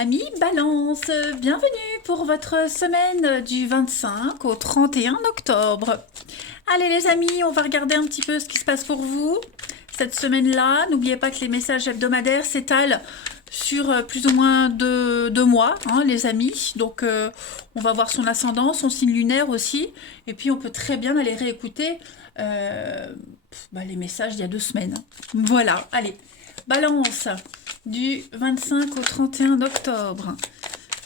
Amis Balance, bienvenue pour votre semaine du 25 au 31 octobre. Allez les amis, on va regarder un petit peu ce qui se passe pour vous cette semaine-là. N'oubliez pas que les messages hebdomadaires s'étalent sur plus ou moins deux mois, hein, les amis. Donc on va voir son ascendant, son signe lunaire aussi. Et puis on peut très bien aller réécouter les messages d'il y a 2 semaines. Voilà, allez. Balance du 25 au 31 octobre.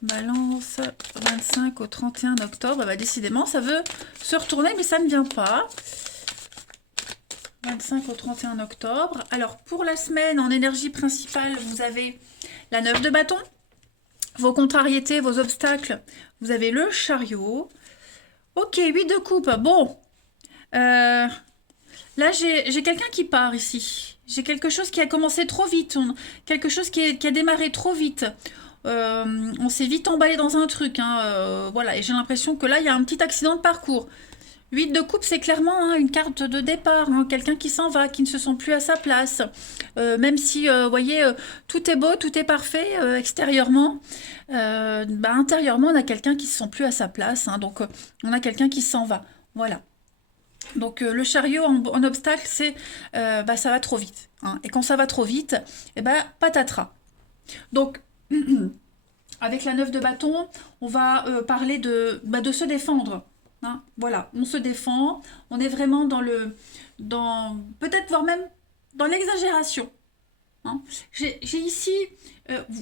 Balance 25 au 31 octobre. Bah, décidément, ça veut se retourner, mais ça ne vient pas. 25 au 31 octobre. Alors, pour la semaine, en énergie principale, vous avez la 9 de bâton, vos contrariétés, vos obstacles. Vous avez le chariot. Ok, 8 de coupe. Bon. Là, j'ai quelqu'un qui part ici. J'ai quelque chose qui a commencé trop vite, quelque chose qui a démarré trop vite. On s'est vite emballé dans un truc, hein, voilà, et j'ai l'impression que là, il y a un petit accident de parcours. 8 de coupe, c'est clairement hein, une carte de départ, hein, quelqu'un qui s'en va, qui ne se sent plus à sa place. Même si, vous voyez, tout est beau, tout est parfait extérieurement, intérieurement, on a quelqu'un qui ne se sent plus à sa place, hein, donc on a quelqu'un qui s'en va, voilà. Donc le chariot en obstacle, c'est ça va trop vite. Hein. Et quand ça va trop vite, patatras. Donc avec la 9 de bâton, on va parler de se défendre. Hein. Voilà, on se défend, on est vraiment peut-être voire même dans l'exagération. Hein. J'ai ici,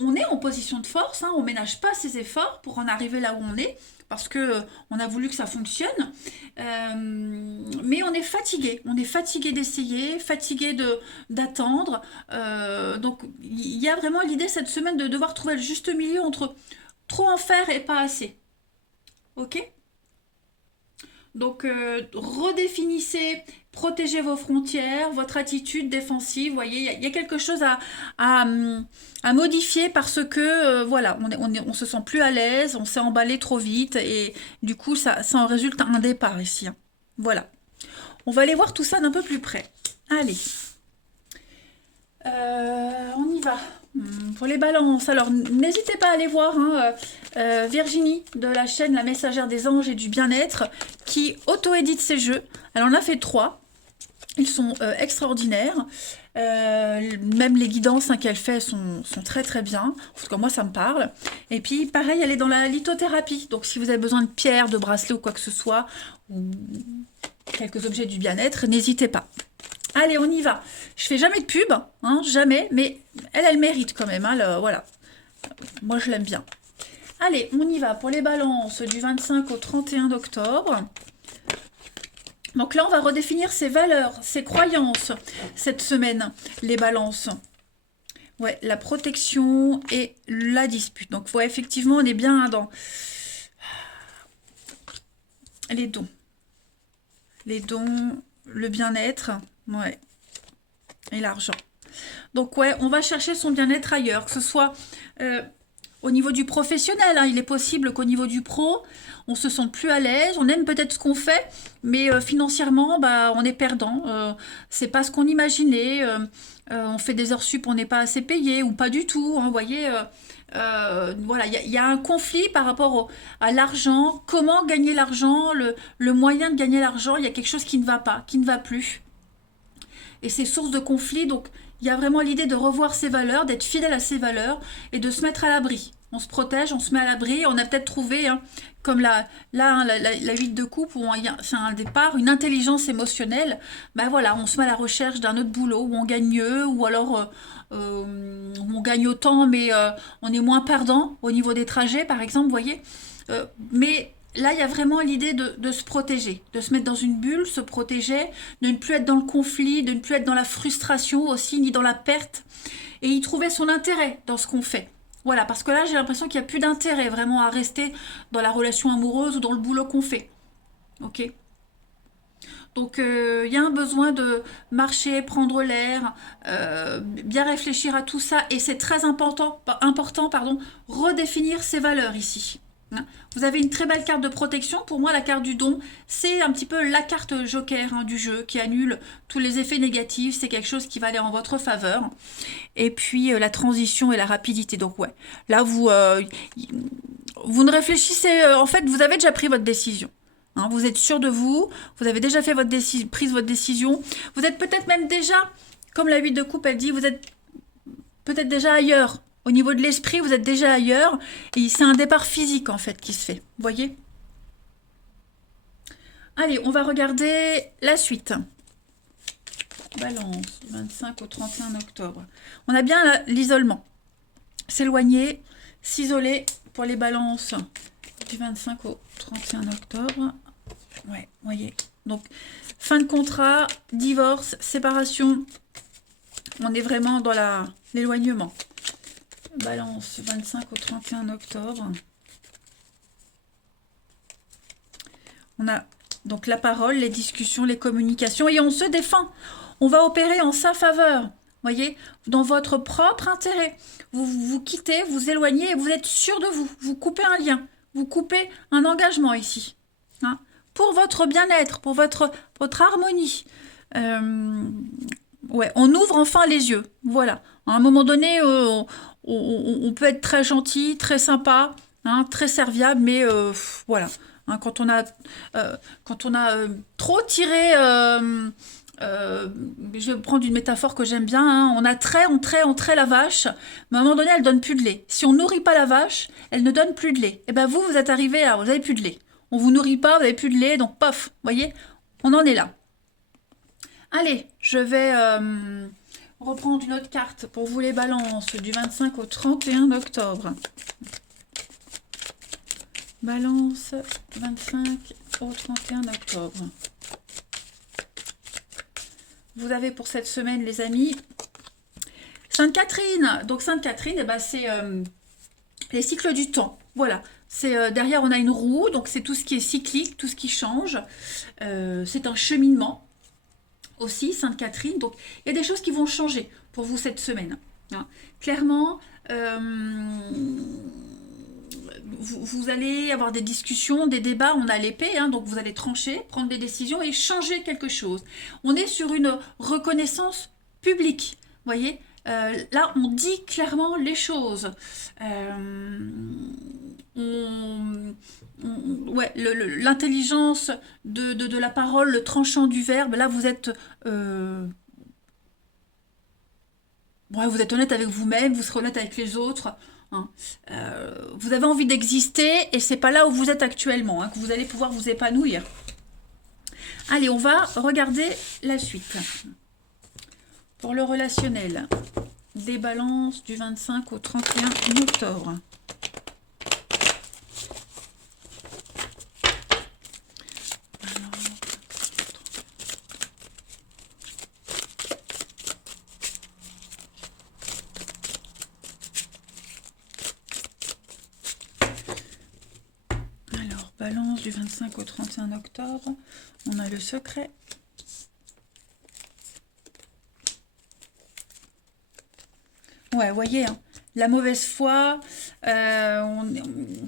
on est en position de force, hein, on ménage pas ses efforts pour en arriver là où on est, parce que on a voulu que ça fonctionne, mais on est fatigué d'essayer, fatigué d'attendre, donc il y a vraiment l'idée cette semaine de devoir trouver le juste milieu entre trop en faire et pas assez, ok? Donc, redéfinissez, protégez vos frontières, votre attitude défensive. Vous voyez, il y a quelque chose à modifier parce que, voilà, on se sent plus à l'aise, on s'est emballé trop vite et du coup, ça en résulte un départ ici. Hein. Voilà. On va aller voir tout ça d'un peu plus près. Allez. On y va. Pour les balances, alors n'hésitez pas à aller voir hein, Virginie de la chaîne La Messagère des Anges et du Bien-être qui auto-édite ses jeux. Elle en a fait 3. Ils sont extraordinaires. Même les guidances hein, qu'elle fait sont très très bien. En tout cas, moi, ça me parle. Et puis, pareil, elle est dans la lithothérapie. Donc, si vous avez besoin de pierres, de bracelets ou quoi que ce soit, ou quelques objets du bien-être, n'hésitez pas. Allez, on y va. Je fais jamais de pub, hein, jamais, mais elle mérite quand même. Hein, voilà. Moi, je l'aime bien. Allez, on y va pour les balances du 25 au 31 octobre. Donc là, on va redéfinir ses valeurs, ses croyances cette semaine, les balances. Ouais, la protection et la dispute. Donc, ouais, effectivement, on est bien dans les dons. Les dons, le bien-être. Ouais. Et l'argent. Donc ouais, on va chercher son bien-être ailleurs, que ce soit au niveau du professionnel. Hein, il est possible qu'au niveau du pro, on se sente plus à l'aise, on aime peut-être ce qu'on fait, mais financièrement, on est perdant. C'est pas ce qu'on imaginait. On fait des heures sup, on n'est pas assez payé ou pas du tout. Hein, vous voyez. Voilà, il y a un conflit par rapport à l'argent. Comment gagner l'argent, le moyen de gagner l'argent. Il y a quelque chose qui ne va pas, qui ne va plus. Et c'est source de conflit. Donc, il y a vraiment l'idée de revoir ses valeurs, d'être fidèle à ses valeurs et de se mettre à l'abri. On se protège, on se met à l'abri. On a peut-être trouvé, hein, comme la 8 de coupe, où c'est un départ, une intelligence émotionnelle. Voilà, on se met à la recherche d'un autre boulot où on gagne mieux, ou alors on gagne autant, mais on est moins perdant au niveau des trajets, par exemple, vous voyez. Mais là, il y a vraiment l'idée de se protéger, de se mettre dans une bulle, se protéger, de ne plus être dans le conflit, de ne plus être dans la frustration aussi, ni dans la perte, et y trouver son intérêt dans ce qu'on fait. Voilà, parce que là, j'ai l'impression qu'il n'y a plus d'intérêt vraiment à rester dans la relation amoureuse ou dans le boulot qu'on fait. Ok ? Donc, il y a un besoin de marcher, prendre l'air, bien réfléchir à tout ça, et c'est très important, redéfinir ses valeurs ici. Hein. Vous avez une très belle carte de protection. Pour moi, la carte du don, c'est un petit peu la carte joker hein, du jeu qui annule tous les effets négatifs. C'est quelque chose qui va aller en votre faveur. Et puis, la transition et la rapidité. Donc, ouais, là, vous ne réfléchissez... en fait, vous avez déjà pris votre décision. Hein, vous êtes sûr de vous. Vous avez déjà fait prise votre décision. Vous êtes peut-être même déjà, comme la 8 de coupe, elle dit, vous êtes peut-être déjà ailleurs. Au niveau de l'esprit, vous êtes déjà ailleurs. Et c'est un départ physique, en fait, qui se fait. Vous voyez? Allez, on va regarder la suite. Balance, 25 au 31 octobre. On a bien l'isolement. S'éloigner, s'isoler pour les balances du 25 au 31 octobre. Ouais, vous voyez. Donc, fin de contrat, divorce, séparation. On est vraiment dans l'éloignement. Balance, 25 au 31 octobre. On a donc la parole, les discussions, les communications et on se défend. On va opérer en sa faveur. Voyez, dans votre propre intérêt. Vous quittez, vous éloignez et vous êtes sûr de vous. Vous coupez un lien. Vous coupez un engagement ici. Hein, pour votre bien-être, pour votre harmonie. Ouais, on ouvre enfin les yeux. Voilà. À un moment donné, on peut être très gentil, très sympa, hein, très serviable, mais voilà. Hein, quand on a trop tiré, je vais prendre une métaphore que j'aime bien, hein, on trait la vache, mais à un moment donné, elle donne plus de lait. Si on nourrit pas la vache, elle ne donne plus de lait. Et ben vous êtes arrivé là, vous avez plus de lait. On vous nourrit pas, vous avez plus de lait, donc pof, voyez, on en est là. Allez, je vais reprendre une autre carte pour vous les balances du 25 au 31 octobre. Balance 25 au 31 octobre. Vous avez pour cette semaine, les amis, Sainte Catherine. Donc Sainte Catherine, eh ben, c'est les cycles du temps. Voilà. C'est derrière, on a une roue, donc c'est tout ce qui est cyclique, tout ce qui change. C'est un cheminement aussi, Sainte Catherine. Donc il y a des choses qui vont changer pour vous cette semaine. Hein. Clairement, vous allez avoir des discussions, des débats, on a l'épée, hein, donc vous allez trancher, prendre des décisions et changer quelque chose. On est sur une reconnaissance publique, vous voyez, là on dit clairement les choses. Ouais, l'intelligence de la parole, le tranchant du verbe, là vous êtes... ouais, vous êtes honnête avec vous-même, vous serez honnête avec les autres. Hein. Vous avez envie d'exister et c'est pas là où vous êtes actuellement hein, que vous allez pouvoir vous épanouir. Allez, on va regarder la suite. Pour le relationnel, des balances du 25 au 31 octobre. Balance du 25 au 31 octobre, on a le secret. Ouais, vous voyez, hein, la mauvaise foi, il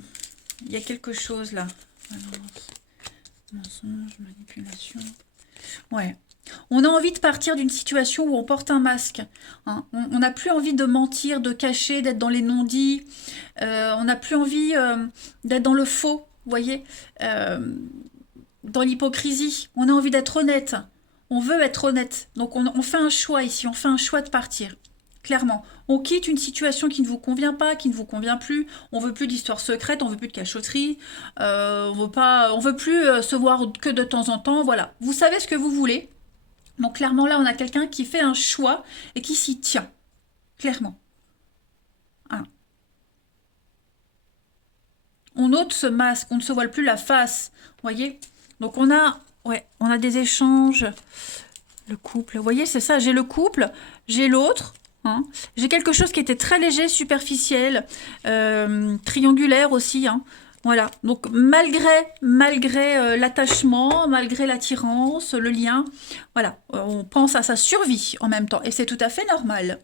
y a quelque chose là. Balance, mensonge, manipulation. Ouais. On a envie de partir d'une situation où on porte un masque. Hein. On n'a plus envie de mentir, de cacher, d'être dans les non-dits. On n'a plus envie d'être dans le faux. Vous voyez, dans l'hypocrisie, on a envie d'être honnête. On veut être honnête. Donc, on fait un choix ici. On fait un choix de partir. Clairement. On quitte une situation qui ne vous convient pas, qui ne vous convient plus. On veut plus d'histoires secrètes, on veut plus de cachotterie. On veut plus se voir que de temps en temps. Voilà. Vous savez ce que vous voulez. Donc, clairement, là, on a quelqu'un qui fait un choix et qui s'y tient. Clairement. Hein. On ôte ce masque, on ne se voile plus la face, voyez. Donc on a des échanges, le couple, vous voyez, c'est ça, j'ai le couple, j'ai l'autre, hein. J'ai quelque chose qui était très léger, superficiel, triangulaire aussi, hein. Voilà, donc malgré l'attachement, malgré l'attirance, le lien, voilà, on pense à sa survie en même temps, et c'est tout à fait normal.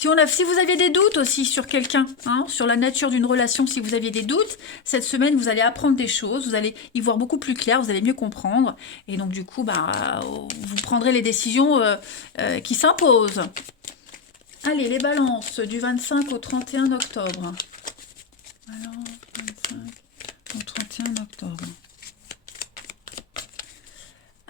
Si vous aviez des doutes aussi sur quelqu'un, hein, sur la nature d'une relation, si vous aviez des doutes, cette semaine, vous allez apprendre des choses, vous allez y voir beaucoup plus clair, vous allez mieux comprendre. Et donc, du coup, bah, vous prendrez les décisions qui s'imposent. Allez, les balances du 25 au 31 octobre. Alors, 25 au 31 octobre.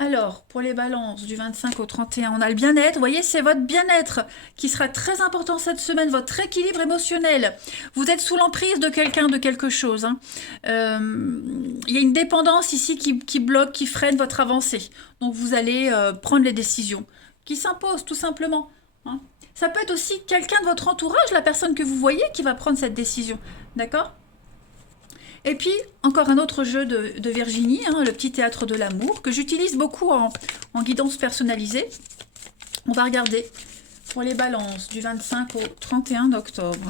Alors, pour les balances du 25 au 31, on a le bien-être. Vous voyez, c'est votre bien-être qui sera très important cette semaine, votre équilibre émotionnel. Vous êtes sous l'emprise de quelqu'un, de quelque chose. Hein. Il y a une dépendance ici qui bloque, qui freine votre avancée. Donc, vous allez prendre les décisions qui s'imposent, tout simplement. Hein. Ça peut être aussi quelqu'un de votre entourage, la personne que vous voyez, qui va prendre cette décision. D'accord ? Et puis, encore un autre jeu de Virginie, hein, le petit théâtre de l'amour, que j'utilise beaucoup en guidance personnalisée. On va regarder pour les balances du 25 au 31 octobre.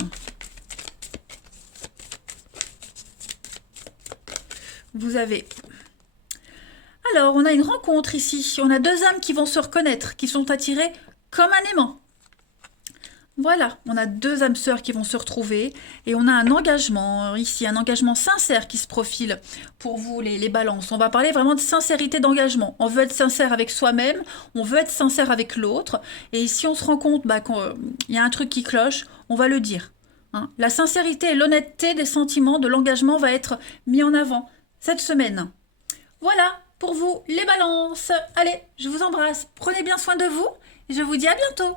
Vous avez... Alors, on a une rencontre ici. On a deux âmes qui vont se reconnaître, qui sont attirées comme un aimant. Voilà, on a deux âmes sœurs qui vont se retrouver et on a un engagement ici, un engagement sincère qui se profile pour vous les balances. On va parler vraiment de sincérité d'engagement. On veut être sincère avec soi-même, on veut être sincère avec l'autre et si on se rend compte qu'il y a un truc qui cloche, on va le dire. Hein. La sincérité et l'honnêteté des sentiments, de l'engagement va être mis en avant cette semaine. Voilà pour vous les balances. Allez, je vous embrasse, prenez bien soin de vous et je vous dis à bientôt.